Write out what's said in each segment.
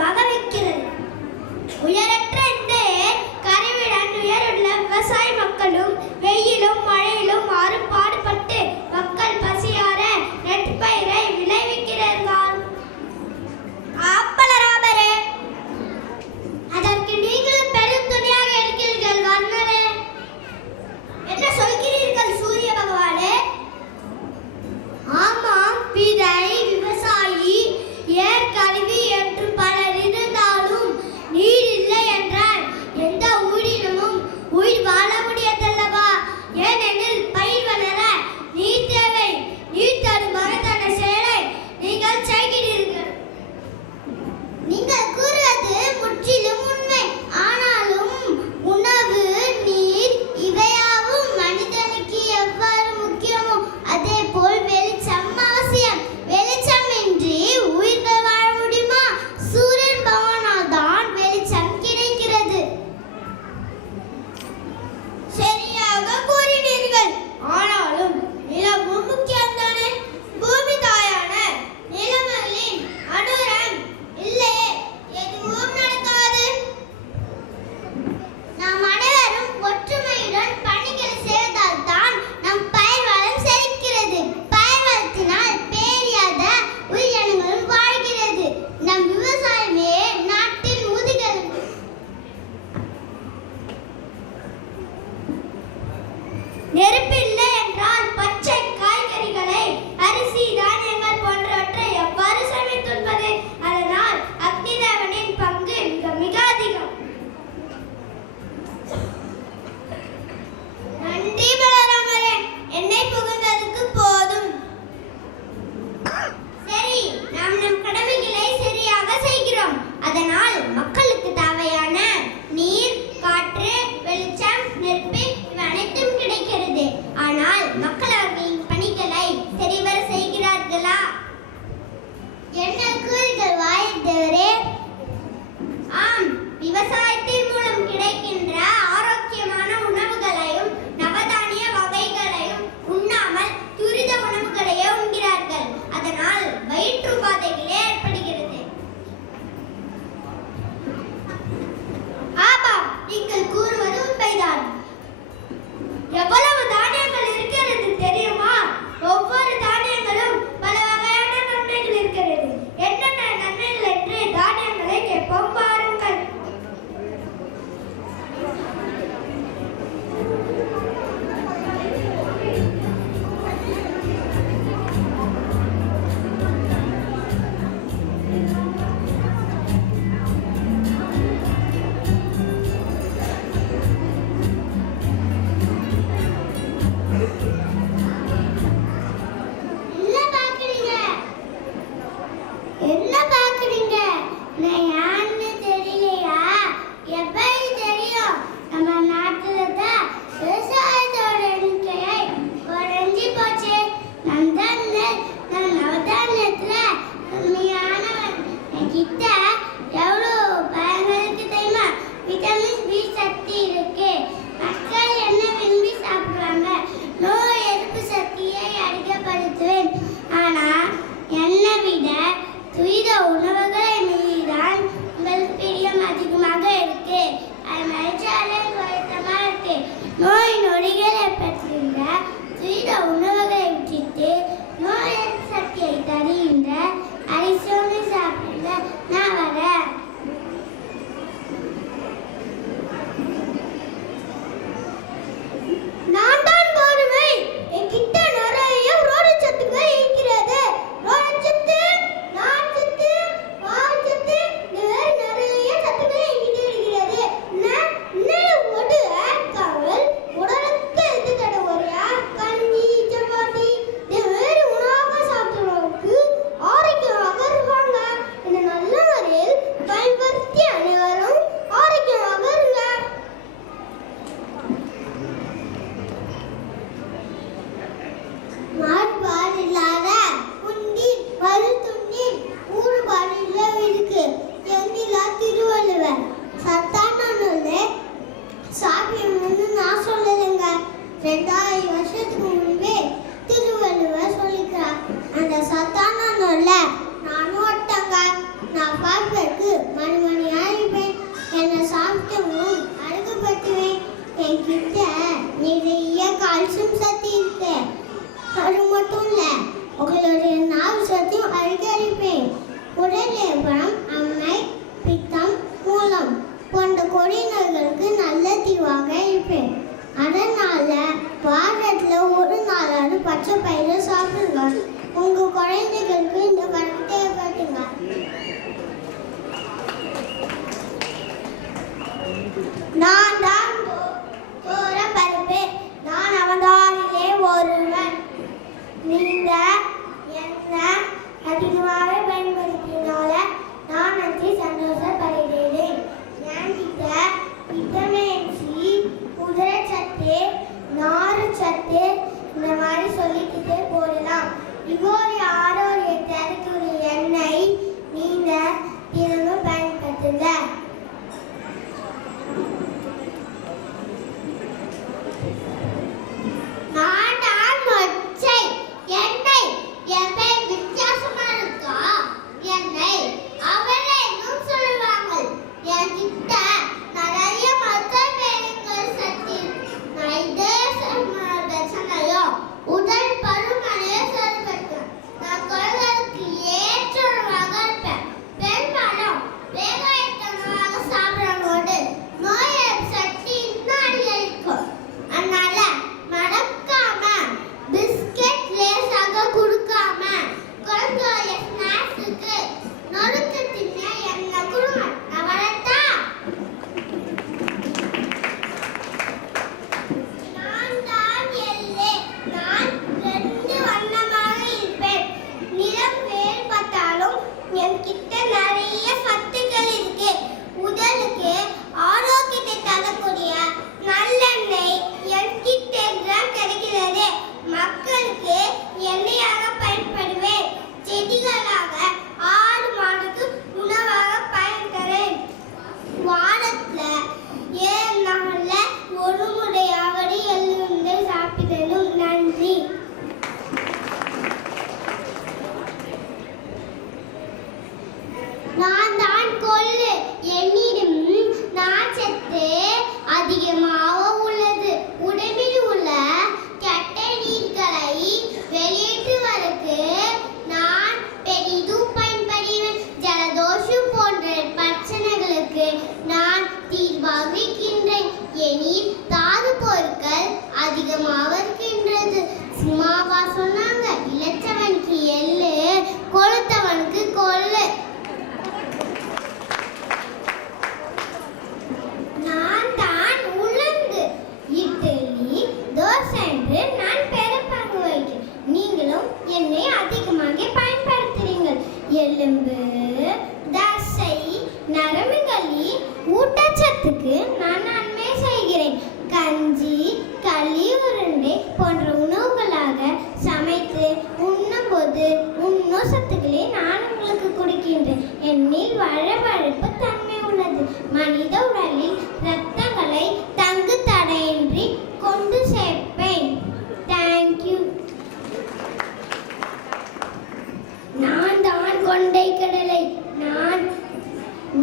வகவைக்கிறது. உயரற்ற இந்த கரைவிடன் உயருள்ள விவசாய மக்களும் வெயிலும் மழையிலும் அரும்பாடுபட்டு மக்கள் பசியார நெற்பயிரை விளைவிக்கிறார்கள். அப்பலராமரே, அதற்கு நீங்களும் பெரும் துணையாக இருக்கிறீர்கள். வர்ணரே, என்ன சொல்கிறீர்கள் சூரிய பகவானே? ஆமாம், பிறை, விவசாயி, ஏற்கருவி என்று பலர் இருந்தாலும் நீர் இல்லை என்றால் பார்க்கறதுக்கு மணிமணியா இருப்பேன். என்னை சாப்பிட்டவும் அழகுபட்டுவேன். என்கிட்ட நிறைய கால்சியம் சக்தி இருக்கு. அது மட்டும் இல்ல, உங்களுடைய நாவு சக்தியும் அதிகரிப்பேன். உடல் ஏற்படும் அம்மை, பித்தம், மூலம் போன்ற கொடி நோய்களுக்கு நல்ல தீவாக இருப்பேன். அதனால வாரத்துல ஒரு நாளாவது பச்சை பயிரை சாப்பிடுங்க. உங்க குழந்தைகளுக்கு இந்த பழக்கத்தை ஏற்படுத்துங்க. நான் தான் பருப்பு, நான் அவதாரிலே ஒருவன். நீங்க என்ன அதிகமாக பயன்படுத்தினால நான் அங்கே சந்தோஷப்படுகிறேன். என்கிட்ட விட்டமின் சி, புரதச்சத்து, நார்ச்சத்து இந்த மாதிரி சொல்லிக்கிட்டே போடலாம். இவ்வளவு ஆரோக்கியத்தை தரக்கூடிய எண்ணெய் நீங்க தினமும் பயன்படுத்துங்க. நான் தான் மொச்சை எண்ணெய். என் பேர் வித்தியாசமா இருக்கா? எண்ணெய் அவரையும் சொல்லுவாங்க. என்கிட்ட நிறைய மருத்துவ பேருங்கள் சக்தி, பிரச்சனையும் உடல் பருமனையோ சரிபடுத்தும். நான் குழந்தைகளுக்கு ஏற்றமாக இருப்பேன். பெரும்பாலும் வேக வைத்த உணவாக சாப்பிடும்போது நோய் எதிர்ப்பு சக்தி இன்னும் அதிகரிக்கும். அதனால மறக்காம பிஸ்கட் லேசாக கொடுக்காம குழந்தைய ஸ்நாக்ஸுக்கு நொறுக்கு தின்ன என்ன கொடுங்க. அவரத்தா நான் தான் எல்லே. நான் ரெண்டு வண்ணமாக இருப்பேன். நிறம் வேறுபட்டாலும் என்கிட்ட நிறைய சத்துக்கள் இருக்கு. உடலுக்கு ஆரோக்கியத்தை தரக்கூடிய நல்லெண்ணெய் என்கிட்ட தான் கிடைக்கிறது. மக்களுக்கு எண்ணெயாக பயன்படுவேன். செடிகளாக ஆடு மாடுக்கு உணவாக பயன்படுறேன். வாரத்துல 7 நாள்ல ஒரு முறையாவது எள்ளுருண்டை சாப்பிடணும். நன்றி. நான் தான் கொள்ளு. என்னிடம் நார்ச்சத்து அதிகமாக உள்ளது. உடம்பில் உள்ள கெட்ட நீர்களை வெளியேற்றுவதற்கு நான் பெரிதும் பயன்படுவேன். ஜலதோஷம் போன்ற பிரச்சனைகளுக்கு நான் தீர்வாக இருக்கின்றேன். எனில் தாது பொருட்கள் அதிகமாக இருக்கின்றது. சும்மாவா சொன்னாங்க? இளைச்சவனுக்கு எள்ளு, கொளுத்தவனுக்கு கொள்ளு. நான் தான் உளுந்து. இட்லி, தோசை என்று நான் பெரும்பாக வைக்கிறேன். நீங்களும் என்னை அதிகமாக பயன்படுத்துறீங்கள். எலும்பு, தசை, நரம்புகளின் ஊட்டச்சத்துக்கு நான் நன்மை செய்கிறேன். கஞ்சி, களி, உருண்டை போன்ற உணவுகளாக சமைத்து உண்ணும்போது உண்ணும் சத்துக்களை நான் உங்களுக்கு கொடுக்கின்றேன். என்னில் வழவழப்பு தன்மை உள்ளது. மனித உடலில் இரத்தங்களை தங்கு தடையின்றி கொண்டு சேர்ப்பேன். தேங்க்யூ. நான் தான் கொண்டை கடலை.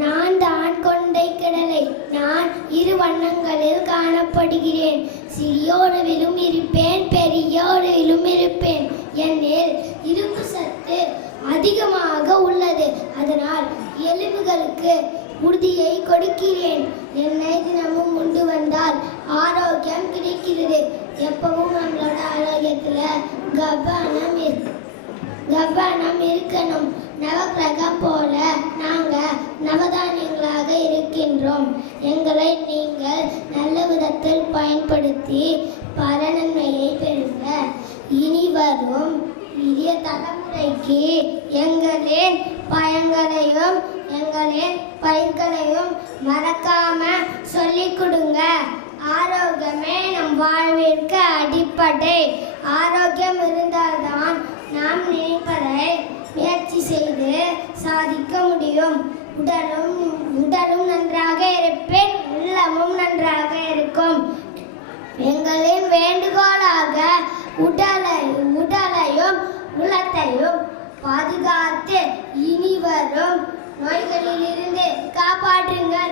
நான் தான் கொண்டை கடலை. நான் இரு வண்ணங்களில் காணப்படுகிறேன். சிறியோருவிலும் இருப்பேன், பெரியோருவிலும் இருப்பேன். என்னில் இரும்பு சத்து அதிகமாக உள்ளது. அதனால் எலும்புகளுக்கு உறுதியை கொடுக்கிறேன். என்னை தினமும் உண்டு வந்தால் ஆரோக்கியம் கிடைக்கிறது. எப்பவும் நம்மளோட ஆரோக்கியத்துல கவனம் இருக்கணும். நவக்கிரகம் போல நாங்க நவதானியங்களாக இருக்கின்றோம். எங்களை நீங்கள் நல்ல விதத்தில் பயன்படுத்தி பரநன்மையை பெறுங்க. இனி வரும் இளைய தலைமுறைக்கு எங்களின் பயன்களையும் எங்களின் பயிர்களையும் மறக்காம சொல்லிக் கொடுங்க. ஆரோக்கியமே நம் வாழ்விற்கு அடிப்படை. ஆரோக்கியம் இருந்தால்தான் நாம் நினைப்பதை முயற்சி செய்து சாதிக்க முடியும். உடலும் நன்றாக இருப்பேன், உள்ளமும் நன்றாக இருக்கும். எங்களின் வேண்டுகோளாக உடலையும் உள்ளத்தையும் பாதுகாத்து இனி வரும் நோய்களிலிருந்து காப்பாற்றுங்கள்.